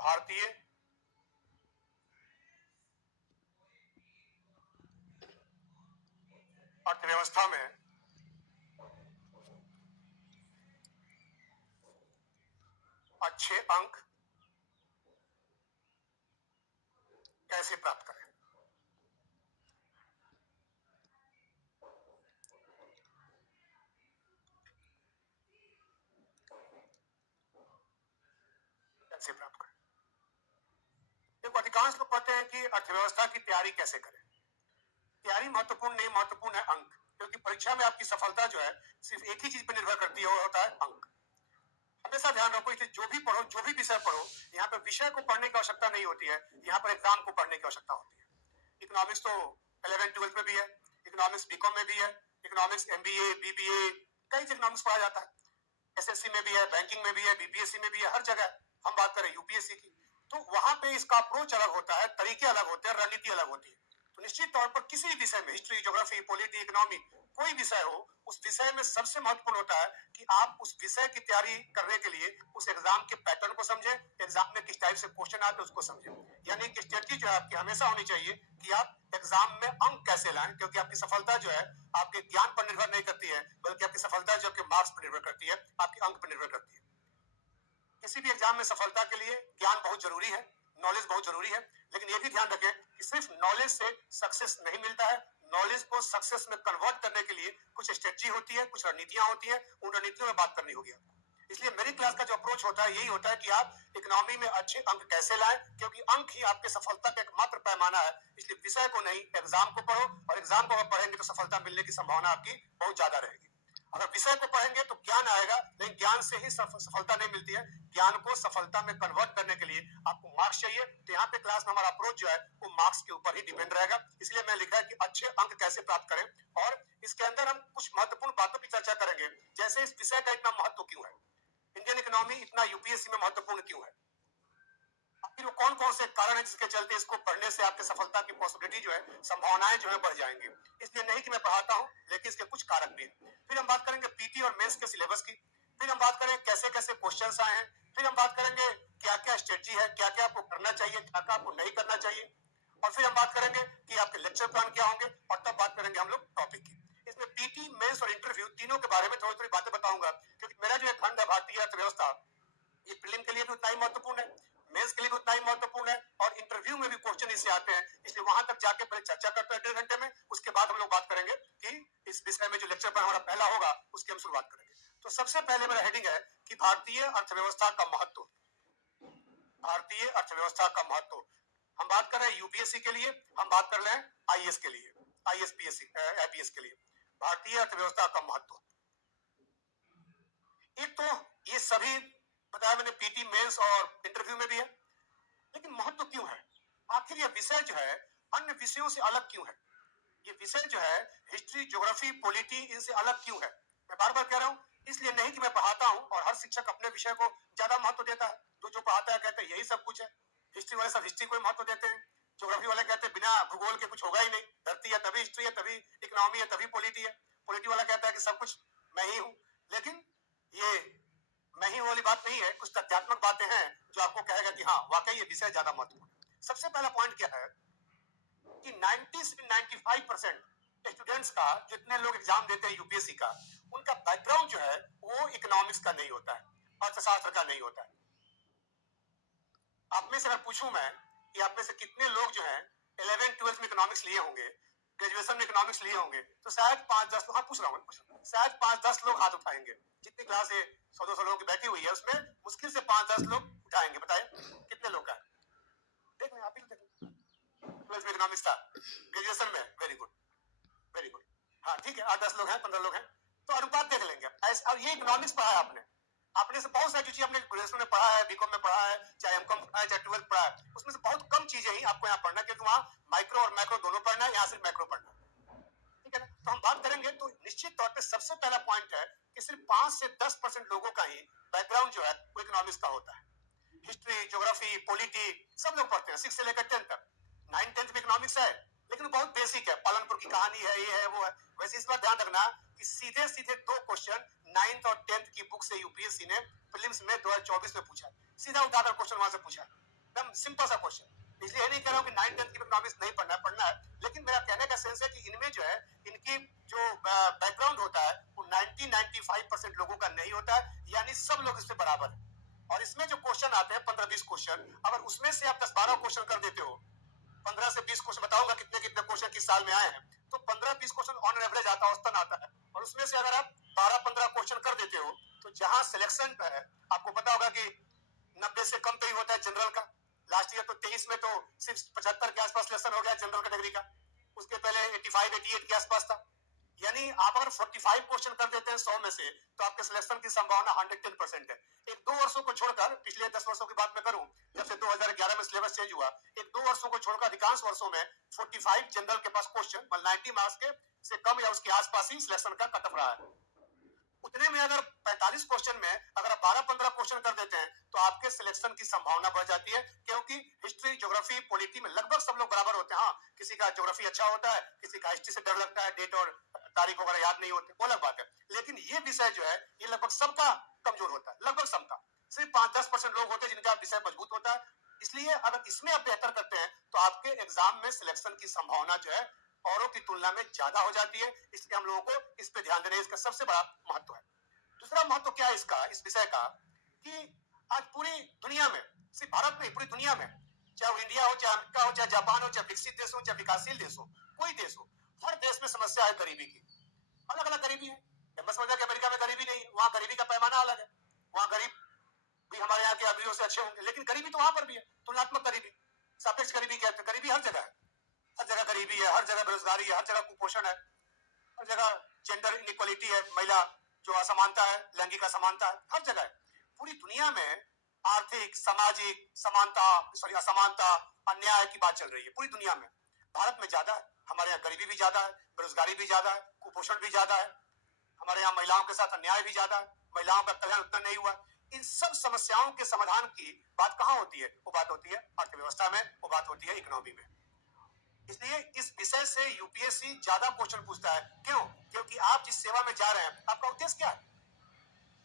भारतीय अर्थव्यवस्था में अच्छे अंक कैसे प्राप्त करें। कैसे प्राप्त करें। देखो, अधिकांश लोग कहते हैं कि अर्थव्यवस्था की तैयारी कैसे करें। तैयारी महत्वपूर्ण नहीं, महत्वपूर्ण है अंक, क्योंकि परीक्षा में आपकी सफलता जो है सिर्फ एक ही चीज पर निर्भर करती है, वो होता है अंक। हमेशा ध्यान रखो, इसलिए जो भी पढ़ो, जो भी विषय पढ़ो, यहाँ पे विषय को पढ़ने की आवश्यकता नहीं होती है, यहाँ पर एग्जाम को पढ़ने की आवश्यकता होती है। इकोनॉमिक्स तो 11th-12th में भी है, इकोनॉमिक्स बीकॉम में भी है, इकोनॉमिक्स एमबीए बीबीए कई इकोनॉमिक्स पढ़ा जाता है, एसएससी में भी है, बैंकिंग में भी है, बीपीएससी में भी है, हर जगह। हम बात करें यूपीएससी की, तो वहां पे इसका अप्रोच अलग होता है, तरीके अलग होते हैं, रणनीति अलग होती है। तो निश्चित तौर पर किसी भी विषय में, हिस्ट्री, ज्योग्राफी, पॉलिटी, इकोनॉमी, कोई विषय हो, उस विषय में सबसे महत्वपूर्ण होता है कि आप उस विषय की तैयारी करने के लिए उस एग्जाम के पैटर्न को समझें, एग्जाम में किस टाइप से क्वेश्चन आते हैं उसको समझें। यानी कि स्ट्रेटजी जो है आपकी हमेशा होनी चाहिए कि आप एग्जाम में अंक कैसे लाएं, क्योंकि आपकी सफलता जो है आपके ज्ञान पर निर्भर नहीं करती है, बल्कि आपकी सफलता जो आपके मार्क्स पर निर्भर करती है, आपके अंक पर निर्भर करती है। किसी भी एग्जाम में सफलता के लिए ज्ञान बहुत जरूरी है, नॉलेज बहुत जरूरी है, लेकिन ये भी ध्यान रखें कि सिर्फ नॉलेज से सक्सेस नहीं मिलता है। नॉलेज को सक्सेस में कन्वर्ट करने के लिए कुछ स्ट्रेटजी होती है, कुछ रणनीतियां होती है, उन रणनीतियों में बात करनी होगी आपको। इसलिए मेरी क्लास का जो अप्रोच होता है यही होता है कि आप इकोनॉमी में अच्छे अंक कैसे लाएं, क्योंकि अंक ही आपके सफलता का एकमात्र पैमाना है। इसलिए विषय को नहीं, एग्जाम को पढ़ो, और एग्जाम को अगर पढ़ेंगे तो सफलता मिलने की संभावना आपकी बहुत ज्यादा रहेगी। अगर विषय को पढ़ेंगे तो ज्ञान आएगा, लेकिन ज्ञान से ही सफलता नहीं मिलती है। ज्ञान को सफलता में कन्वर्ट करने के लिए आपको मार्क्स चाहिए। तो यहाँ पे क्लास में हमारा अप्रोच जो है वो मार्क्स के ऊपर ही डिपेंड रहेगा। इसलिए मैं लिखा है कि अच्छे अंक कैसे प्राप्त करें, और इसके अंदर हम कुछ महत्वपूर्ण बातों की चर्चा करेंगे, जैसे इस विषय का इतना महत्व क्यों है, इंडियन इकोनॉमी इतना यूपीएससी में महत्वपूर्ण क्यों है, आखिर वो कौन कौन से कारण है जिसके चलते इसको पढ़ने से आपके सफलता की पॉसिबिलिटी जो है, संभावनाएं जो है बढ़ जाएंगी। इसलिए नहीं कि मैं पढ़ाता हूं, लेकिन इसके कुछ कारक भी हैं। फिर हम बात करेंगे पीटी और मेंस के सिलेबस की, फिर हम बात करेंगे कैसे कैसे क्वेश्चंस आए हैं, फिर हम बात करेंगे क्या क्या स्ट्रेटजी है, क्या क्या आपको करना चाहिए, क्या क्या आपको नहीं करना चाहिए, और फिर हम बात करेंगे कि आपके लेक्चर प्लान क्या होंगे, और तब बात करेंगे हम लोग टॉपिक की। इसमें पीटी, मेंस और इंटरव्यू तीनों के बारे में थोड़ी थोड़ी बातें बताऊंगा, क्योंकि मेरा जो खंड है भारतीय अर्थव्यवस्था, ये प्रीलिम के लिए भी उतना ही महत्वपूर्ण है, मेंस के लिए भी उतना ही महत्वपूर्ण है, और इंटरव्यू में भी क्वेश्चन इससे आते हैं। इसलिए वहां तक जाके पहले चर्चा करते हैं 1.5 घंटे में, उसके बाद हम लोग बात करेंगे कि इस विषय में जो लेक्चर पर हमारा पहला होगा उसकी हम शुरुआत करेंगे। तो सबसे पहले मेरा हेडिंग है कि भारतीय अर्थव्यवस्था का महत्व। भारतीय अर्थव्यवस्था का महत्व हम बात कर रहे हैं यूपीएससी के लिए, हम बात कर रहे हैं आईएएस के लिए, आईएएस आईपीएस के लिए। भारतीय अर्थव्यवस्था का महत्व, एक तो ये सभी बताया मैंने, पीटी, मेंस और इंटरव्यू में भी है, लेकिन महत्व क्यों है, आखिर ये विषय जो है अन्य विषयों से अलग क्यों है, ये विषय जो है हिस्ट्री, ज्योग्राफी, पॉलिटी, इनसे अलग क्यों है। मैं बार बार कह रहा हूं, इसलिए नहीं कि मैं पढ़ाता हूं और हर शिक्षक अपने विषय को ज्यादा महत्व देता है, तो जो पढ़ाता है कहते हैं यही सब कुछ है। हिस्ट्री वाले सब हिस्ट्री को महत्व देते हैं, ज्योग्राफी वाले कहते हैं बिना भूगोल के कुछ होगा ही नहीं, धरती है तभी हिस्ट्री है, तभी इकोनॉमी है, तभी पॉलिटी है। पॉलिटी वाला कहता है कि सब कुछ मैं ही हूं। लेकिन ये मैं ही वाली बात नहीं है, कुछ तथ्यात्मक बातें हैं जो आपको कहेगा कि हाँ वाकई ये विषय ज्यादा महत्वपूर्ण है। सबसे पहला पॉइंट क्या है कि 90 से 95% स्टूडेंट्स का, जितने लोग एग्जाम देते हैं यूपीएससी का, उनका बैकग्राउंड जो है वो इकोनॉमिक्स का नहीं होता है, अर्थशास्त्र का नहीं होता है। आप में से अगर पूछूं मैं कि आप में से कितने लोग जो है 11th-12th में इकोनॉमिक्स लिए होंगे, ग्रेजुएशन में इकोनॉमिक्स लिए होंगे, तो शायद 5-10 लोग, हाँ पूछ रहा हूँ, शायद 5-10 लोग हाथ उठाएंगे। जितनी क्लास 100-200 लोगों की बैठी हुई है उसमें मुश्किल से 5-10 लोग उठाएंगे। बताए कितने लोग का है, देख रहे हैं आप ही, देख 12th में इकोनॉमिक्स था, ग्रेजुएशन में वेरी गुड, वेरी गुड, हाँ ठीक है, 8-10 लोग हैं, 15 लोग हैं, तो अनुपात देख लेंगे। और ये इकोनॉमिक्स पढ़ा है आपने, आपने से बहुत सारी चीजें अपने ग्रेजुएशन में पढ़ा है, बीकॉम में पढ़ा है, चाहे एमकॉम पढ़ा है, चाहे 12th पढ़ा है, उसमें से बहुत कम चीजें ही आपको यहाँ पढ़ना, क्योंकि वहां माइक्रो और मैक्रो दोनों पढ़ना है, यहाँ सिर्फ मैक्रो पढ़ना है, ठीक है ना। तो हम बात करेंगे तो निश्चित तौर पे सबसे पहला पॉइंट है कि सिर्फ 5 से 10% लोगों का ही बैकग्राउंड जो है वो इकोनॉमिक्स का होता है। हिस्ट्री, ज्योग्राफी, पॉलिटी सब लोग पढ़ते हैं 6 से लेकर 10 तक, 9-10 में इकोनॉमिक्स है, लेकिन बहुत बेसिक है, पालनपुर की कहानी है, ये है वो है। वैसे इस बार ध्यान रखना कि सीधे सीधे 2 क्वेश्चन 9th और 10th की बुक से यूपीएससी ने प्रीलिम्स में 2024 में पूछा, सीधा उठाकर क्वेश्चन वहां से पूछा, एकदम सिंपल सा क्वेश्चन। इसलिए नहीं कह रहा हूँ कि 9 10 की इकोनॉमिक्स नहीं पढ़ना है, लेकिन मेरा कहने का सेंस है कि इनमें जो है इनकी जो बैकग्राउंड होता है वो 90-95% लोगों का नहीं होता है, यानी सब लोग इससे बराबर है। और इसमें जो क्वेश्चन आते हैं 15-20 क्वेश्चन, अगर उसमें से आप 10-12 क्वेश्चन कर देते हो, 15 से 20 क्वेश्चन बताऊंगा कितने कितने क्वेश्चन किस साल में आए हैं, तो 15-20 क्वेश्चन ऑन एवरेज आता है, औसतन आता है। और उसमें से अगर आप 12-15 क्वेश्चन कर देते हो, तो जहां सिलेक्शन है, आपको पता होगा कि 90 से कम पे ही होता है जनरल का। लास्ट ईयर तो 23 में तो सिर्फ 75 के आसपास सिलेक्शन हो गया जनरल कैटेगरी का, उसके पहले 85-88 के आसपास था। यानी आप अगर 45 क्वेश्चन कर देते हैं 100 में से, तो आपके सिलेक्शन की संभावना 110% है। एक 2 वर्षों को छोड़कर, पिछले 10 वर्षों की बात मैं करूं, जब से 2011 में सिलेबस चेंज हुआ, एक 2 वर्षों को छोड़कर अधिकांश वर्षों में 45 जनरल के पास क्वेश्चन, मतलब 90 मार्क्स के से कम या उसके आसपास ही सिलेक्शन का कट ऑफ रहा है। उतने में अगर 45 क्वेश्चन में अगर आप 12-15 क्वेश्चन कर देते हैं, तो आपके सिलेक्शन की संभावना बढ़ जाती है, क्योंकि हिस्ट्री, ज्योग्राफी, पॉलिटी में लगभग सब लोग बराबर होते हैं। हाँ, किसी का ज्योग्राफी अच्छा होता है, किसी का हिस्ट्री से डर लगता है, डेट और तारीख वगैरह याद नहीं होते, वो अलग बात है। लेकिन ये विषय जो है ये लगभग सबका कमजोर होता है, लगभग सबका। सिर्फ 5-10% लोग होते हैं जिनका विषय मजबूत होता है। इसलिए अगर इसमें आप बेहतर करते हैं, तो आपके एग्जाम में सिलेक्शन की संभावना जो है औरों की तुलना में ज्यादा हो जाती है। इसलिए हम लोगों को इस पे ध्यान देना, इसका सबसे बड़ा महत्व है। दूसरा महत्व क्या है इसका, इस विषय का, कि आज पूरी दुनिया में, सिर्फ भारत में, पूरी दुनिया में, चाहे वो इंडिया हो, चाहे अमेरिका हो, चाहे जापान हो, चाहे विकसित देश हो, चाहे विकासशील देश हो, कोई देश हो, हर देश में समस्या है गरीबी की। अलग अलग गरीबी है। मैं समझा कि अमेरिका में गरीबी नहीं, वहां गरीबी का पैमाना अलग है। वहां गरीब भी हमारे यहाँ के अमीरों से अच्छे होंगे, लेकिन गरीबी तो वहां पर भी है, तुलनात्मक गरीबी, सापेक्ष गरीबी कहते हैं। गरीबी हर जगह है, हर जगह गरीबी है, हर जगह बेरोजगारी है, हर जगह कुपोषण है, हर जगह जेंडर इनइक्वालिटी है, महिला जो असमानता है, लैंगिक असमानता है, हर जगह है। पूरी दुनिया में आर्थिक, सामाजिक समानता, सॉरी असमानता, अन्याय की बात चल रही है पूरी दुनिया में। भारत में ज्यादा है, हमारे यहाँ गरीबी भी ज्यादा है, बेरोजगारी भी ज्यादा है, कुपोषण भी ज्यादा है, हमारे यहाँ महिलाओं के साथ अन्याय भी ज्यादा है, महिलाओं का कल्याण उतना नहीं हुआ। इन सब समस्याओं के समाधान की बात कहाँ होती है? वो बात होती है अर्थव्यवस्था में, वो बात होती है इकोनॉमी में। इसलिए इस विषय से यूपीएससी ज्यादा क्वेश्चन पूछता है। क्यों? क्योंकि आप जिस सेवा में जा रहे हैं, आपका उद्देश्य क्या है?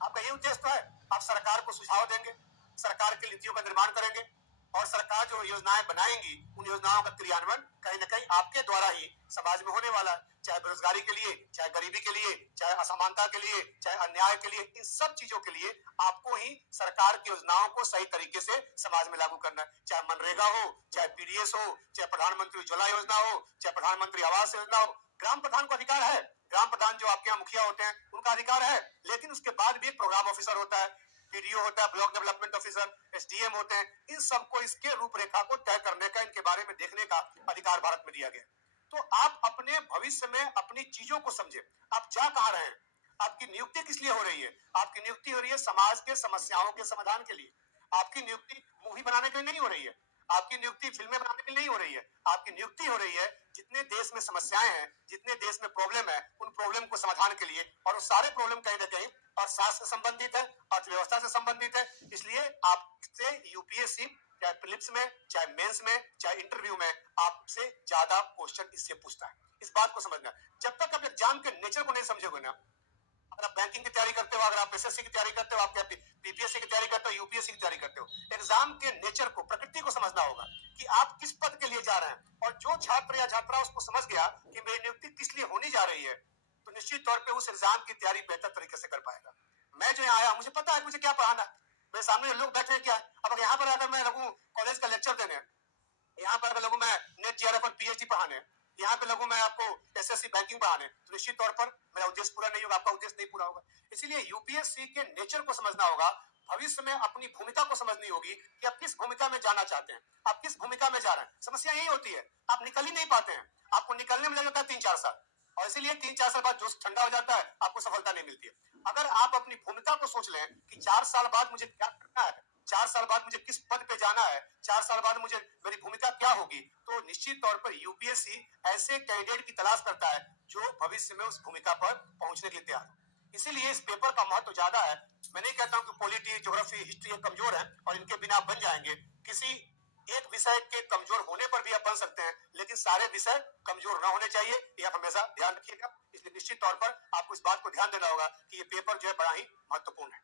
आपका ये उद्देश्य तो है, आप सरकार को सुझाव देंगे, सरकार की नीतियों का निर्माण करेंगे, और सरकार जो योजनाएं बनाएंगी, उन योजनाओं का क्रियान्वयन कहीं ना कहीं आपके द्वारा ही समाज में होने वाला है। चाहे बेरोजगारी के लिए, चाहे गरीबी के लिए, चाहे असमानता के लिए, चाहे अन्याय के लिए, इन सब चीजों के लिए आपको ही सरकार की योजनाओं को सही तरीके से समाज में लागू करना है। चाहे मनरेगा हो, चाहे पीडीएस हो, चाहे प्रधानमंत्री उज्ज्वला योजना हो, चाहे प्रधानमंत्री आवास योजना हो। ग्राम प्रधान को अधिकार है, ग्राम प्रधान जो आपके यहाँ मुखिया होते हैं उनका अधिकार है, लेकिन उसके बाद भी एक प्रोग्राम ऑफिसर होता है, पीडीओ होता है, ब्लॉक डेवलपमेंट ऑफिसर, एसडीएम होते हैं। इन सबको इसके रूपरेखा को तय करने का, इनके बारे में देखने का अधिकार भारत में दिया गया। तो आप अपने भविष्य में अपनी चीजों को समझे, आप जा कहां रहे हैं, आपकी नियुक्ति किस लिए हो रही है? आपकी नियुक्ति हो रही है समाज के समस्याओं के समाधान के लिए। आपकी नियुक्ति मूवी बनाने के लिए नहीं हो रही है, आपकी नियुक्ति फिल्में बनाने के लिए नहीं हो रही है। आपकी नियुक्ति हो रही है जितने देश में समस्याएं हैं, जितने देश में प्रॉब्लम है, उन प्रॉब्लम को समाधान के लिए। और वो सारे प्रॉब्लम कहीं ना कहीं अर्थशास्त्र से संबंधित है, अर्थव्यवस्था से संबंधित है। इसलिए आपसे यूपीएससी चाहे प्रीलिम्स में, चाहे मेंस में, चाहे इंटरव्यू में, आपसे ज्यादा क्वेश्चन इससे पूछता है। इस बात को समझना। जब तक आप एग्जाम के नेचर को नहीं समझोगे ना, अगर आप बैंकिंग की तैयारी करते हो, अगर आप एसएससी की तैयारी करते हो, आप पीपीएससी की तैयारी करते हो, यूपीएससी की तैयारी करते हो, एग्जाम के नेचर को, प्रकृति को समझना होगा कि आप किस पद के लिए जा रहे हैं। और जो छात्र या छात्रा उसको समझ गया कि मेरी नियुक्ति किस लिए होने जा रही है, तो निश्चित तौर पे उस एग्जाम की तैयारी बेहतर तरीके से कर पाएगा। मैं जो यहाँ आया, मुझे पता है मुझे क्या पढ़ाना है, मेरे सामने लोग बैठे हैं क्या। अब यहाँ पर अगर मैं लगूं कॉलेज का लेक्चर देने, यहाँ पर अगर लगूं मैं नेट जेआरएफ और पीएचडी पढ़ाने, यहाँ पे लगूं मैं आपको एसएससी बैंकिंग पढ़ाने, तो निश्चित तौर पर मेरा उद्देश्य पूरा नहीं होगा, आपका उद्देश्य नहीं पूरा होगा। इसीलिए यूपीएससी के नेचर को समझना होगा, भविष्य में अपनी भूमिका को समझनी होगी कि आप किस भूमिका में जाना चाहते हैं, आप किस भूमिका में जा रहे हैं। समस्या यही होती है, आप निकल ही नहीं पाते हैं, आपको निकलने में लग जाता है 3-4 साल, और इसीलिए 3-4 साल बाद जोश ठंडा हो जाता है, आपको सफलता नहीं मिलती है। अगर आप अपनी भूमिका को सोच लें कि 4 साल बाद मुझे क्या करना है, 4 साल बाद मुझे किस पद पे जाना है, 4 साल बाद मुझे मेरी भूमिका क्या होगी, तो निश्चित तौर पर यूपीएससी ऐसे कैंडिडेट की तलाश करता है जो भविष्य में उस भूमिका पर पहुंचने के लिए तैयार हो। इसीलिए इस पेपर का महत्व ज्यादा है। मैं नहीं कहता हूं कि पॉलिटी, ज्योग्राफी, हिस्ट्री कमजोर है और इनके बिना बन जाएंगे। किसी एक विषय के कमजोर होने पर भी आप बन सकते हैं, लेकिन सारे विषय कमजोर न होने चाहिए, ये आप हमेशा ध्यान रखिएगा। इसलिए निश्चित तौर पर आपको इस बात को ध्यान देना होगा कि ये पेपर जो है बड़ा ही महत्वपूर्ण है।